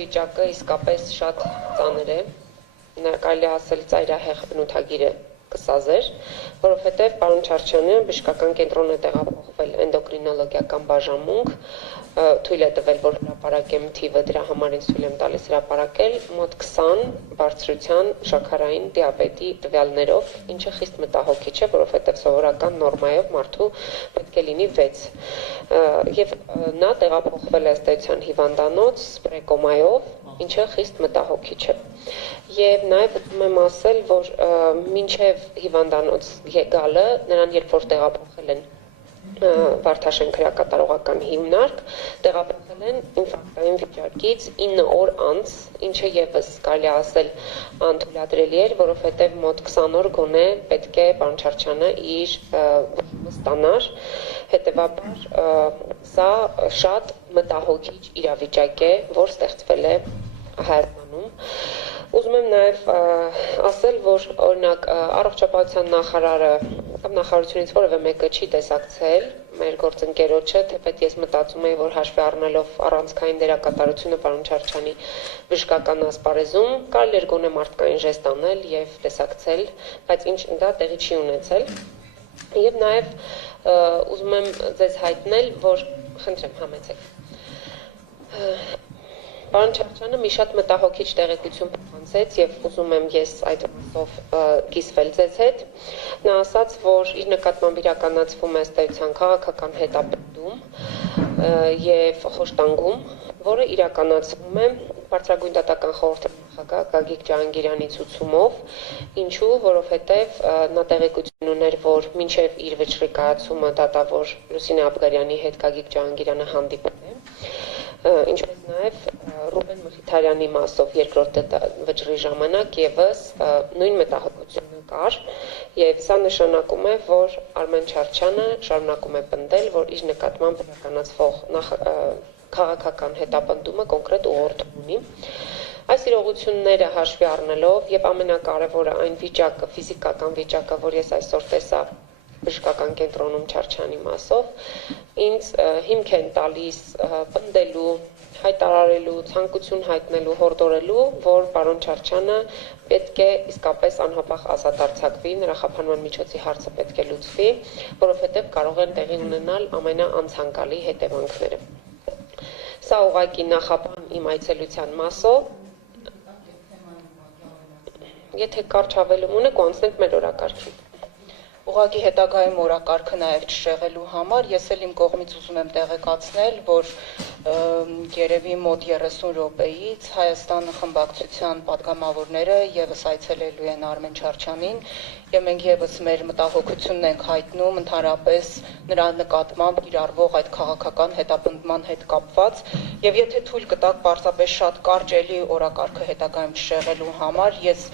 վիճակը իսկապես շատ ծանր է, կարելի ասել ծայրահեղ բնութագիրը կսազեր, որովհետև պարոն Չարչյանը բժշկական կենտրոն է տեղափոխվել էնդոկրինոլոգիական բաժանմունք, թույլ է տվել, որ հրապարակեմ թիվը դրա համար ինձ թույլ եմ տալիս հրապարակել մոտ 20 բարձրության շաքարային դիաբետի տվյալներով, ինչը խիստ մտահոգիչ է, որովհետև սովորական նորմայով մարդու պետք է լինի 6։ Եվ նա տեղափոխվել է ըստ էության հիվանդանոց սպրեկոմայով, ինչը խիստ մտահոգիչ է։ Եվ նաև ուզում եմ ասել, որ մինչև հիվանդանոց գալը նրան երբ որ տեղափոխել են Վարդաշեն քրեակատարողական հիմնարկ, տեղափոխել են ինֆարկտային վիճակից 9 օր անց, ինչը եւս կարելի ասել անթույլատրելի էր, որովհետեւ մոտ 20 օր գոնե պետք է պարոն Չարչյանը իր ստանար, հետեւաբար սա շատ մտահոգիչ իրավիճակ է, որ ստեղծվել է Հայաստանում։ Ուզում եմ նաև ասել, որ օրինակ առողջապահության նախարարը կամ նախարարությունից որևէ մեկը չի տեսակցել մեր գործընկերոջը, թեպետ ես մտածում եմ, որ հաշվի առնելով առանցքային դերակատարությունը պարոն Չարչյանի բժշկական ասպարեզում, կարելի էր գոնե մարդկային ժեստ անել եւ տեսակցել, բայց ինչ դա տեղի չի ունեցել։ Եվ նաև ուզում եմ ձեզ հայտնել, որ խնդրեմ համեցեք։ Պարոն Չարչյանը մի շատ մտահոգիչ տեղեկություն փոխանցեց եւ ուզում եմ ես այդ մասով կիսվել ձեզ հետ։ Նա ասաց, որ իր նկատմամբ իրականացվում է ըստ էության քաղաքական հետապնդում եւ խոշտանգում, որը իրականացվում է Բարձրագույն դատական խորհրդի նախագահ Գագիկ Ջահանգիրյանի ցուցումով, ինչու, որովհետեւ նա տեղեկություն ուներ, որ մինչեւ իր վճռի կայացումը դատավոր Լուսինե Աբգարյանի հետ Գագիկ Ջահանգիրյանը հանդիպել է, ինչպես նաև Ռուբեն Մխիթարյանի մասով երկրորդ վճռի ժամանակ եւս նույն մտահոգությունը կար, եւ սա նշանակում է, որ Արմեն Չարչյանը շարունակում է պնդել, որ իր նկատմամբ իրականացվող քաղաքական հետապնդումը կոնկրետ ուղղորդում ունի։ Այս իրողությունները հաշվի առնելով եւ ամենակարևորը այն վիճակը, ֆիզիկական վիճակը, որ ես այսօր տեսա բժշկական կենտրոնում Չարչյանի մասով, ինձ հիմք են տալիս պնդելու, հայտարարելու, ցանկություն հայտնելու, հորդորելու, որ պարոն Չարչյանը պետք է իսկապես անհապաղ ազատ արձակվի, նրա խափանման միջոցի հարցը պետք է լուծվի, որովհետև կարող են տեղի ունենալ ամենաանցանկալի հետևանքները։ Սա ուղղակի նախաբան իմ այցելության մասով, եթե կարճ հավելում ունեք, անցնենք մեր օրակարգին։ Ուղղակի հետագայում օրակարգը նաև չշեղելու համար ես էլ իմ կողմից ուզում եմ տեղեկացնել, որ երևի մոտ 30 րոպեից Հայաստան խմբակցության պատգամավորները եւս այցելելու են Արմեն Չարչյանին եւ մենք եւս մեր մտահոգությունն ենք հայտնում ընդհանրապես նրա նկատմամբ կիրառվող այդ քաղաքական հետապնդման հետ կապված եւ եթե թույլ կտաք պարզապես շատ կարճ էլի օրակարգը հետագայում չշեղելու համար ես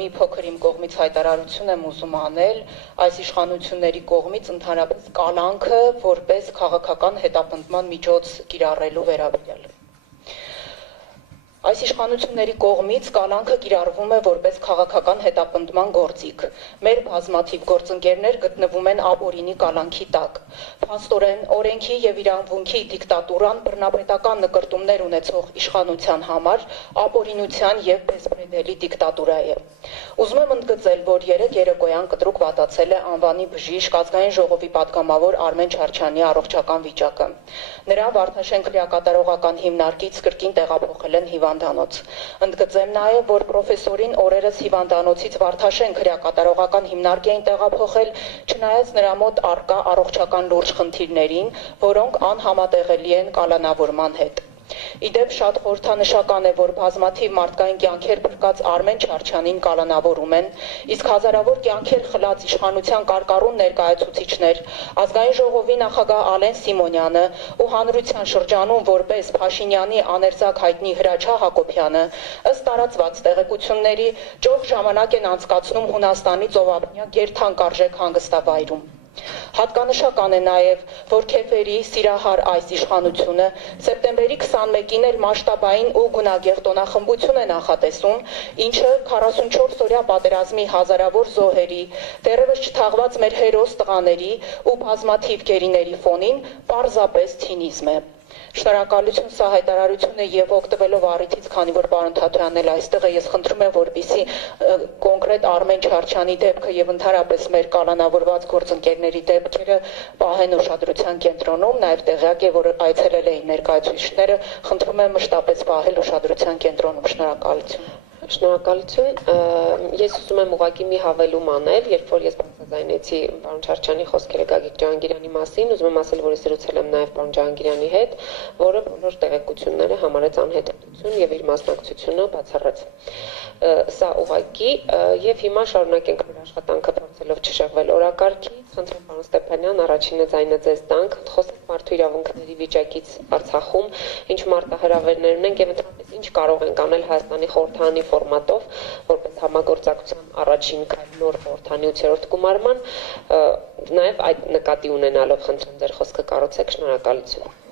մի փոքր իմ կողմից հայտարարություն եմ ուզում անել այս իշխանությունների կողմից ընդհանրապես կալանքը որպես քաղաքական հետապնդման միջոց կիրառելու վերաբերյալ։ Այս իշխանությունների կողմից կալանքը կիրառվում է որպես քաղաքական հետապնդման գործիք։ Մեր բազմաթիվ գործընկերներ գտնվում են ապօրինի կալանքի տակ։ Փաստորեն օրենքի եւ իրավունքի դիկտատուրան բռնապետական նկրտումներ ունեցող իշխանության համար ապօրինության եւ բեսպրեդելի դիկտատուրա է։ Ուզում եմ ընդգծել, որ երեք երեկոյան կտրուկ վատացել է անվանի բժիշկ ազգային ժողովի պատգամավոր Արմեն Չարչյանի առողջական վիճակը։ Նրա Վարդաշեն քրեակատարողական հիմնարկից կրկին տեղափոխել են հիվանդանոց։ Ընդգծեմ նաև, որ պրոֆեսորին օրերս հիվանդանոցից Վարդաշեն քրեակատարողական հիմնարկ էին տեղափոխել, չնայած նրա մոտ առկա առողջական լուրջ խնդիրներին, որոնք անհամատեղելի են կալանավորման հետ։ Իդեպ շատ խորհրդանշական է, որ բազմաթիվ մարդկային կյանքեր փրկած Արմեն Չարչյանին կալանավորում են, իսկ հազարավոր կյանքեր խլած իշխանության կարկառուն ներկայացուցիչներ, ազգային ժողովի նախագահ Ալեն Սիմոնյանը ու հանրության շրջանում որպես Փաշինյանի աներձակ հայտնի Հրաչյա Հակոբյանը, ըստ տարածված տեղեկությունների, ճոխ ժամանակ են անցկացնում Հունաստանի ծովափնյա գերթանկարժեք հանգստավայրում։ Հատկանշական է նաև, որ Քեֆերի սիրահար այս իշխանությունը սեպտեմբերի 21-ին էր մասշտաբային ու գունագեղ տոնախմբություն է նախատեսում, ինչը 44-օրյա պատերազմի հազարավոր զոհերի, դեռևս չթաղված մեր հերոս տղաների ու բազմաթիվ գերիների ֆոնին պարզապես ցինիզմ է։ Շնորհակալություն, սա հայտարարություն է եւ օգտվելով առիթից, քանի որ պարոն Թաթոյանն էլ այստեղ է, ես խնդրում եմ, որպեսզի կոնկրետ Արմեն Չարչյանի դեպքը եւ ընդհանրապես մեր կալանավորված գործընկերների դեպքերը պահեն ուշադրության կենտրոնում, նաեւ տեղյակ է, որ այցելել էին ներկայացուցիչները, խնդրում եմ մշտապես պահել ուշադրության կենտրոնում, շնորհակալություն։ Շնորհակալություն։ Ես ուզում եմ ուղղակի մի հավելում անել, երբ որ ես բացաձայնեցի պարոն Չարչյանի խոսքերը Գագիկ Ջահանգիրյանի մասին, ուզում եմ ասել, որ ես զրուցել եմ նաև պարոն Ջահանգիրյանի հետ, որը բոլոր տեղեկությունները համարեց անհետացություն եւ իր մասնակցությունը բացառեց։ Սա ուղղակի եւ հիմա շարունակենք մեր աշխատանքը փորձելով չշեղվել օրակարգից։ Խնդրեմ պարոն Ստեփանյան, առաջինը ձայնը ձեզ տանք, խոսենք մարդու իրավունքների վիճակից Արցախում, ինչ մարտահրավերներ ունենք եւ ընդհանրապես ինչ կարող ենք անել Հայաստանի խորհրդարանի ֆորմատով, որպես համագործակցության առաջին քայլ նոր խորհրդարանի 8-րդ գումարման, նաև այդ նկատի ունենալով խնդրեմ ձեր խոսքը կառուցեք, շնորհակալություն։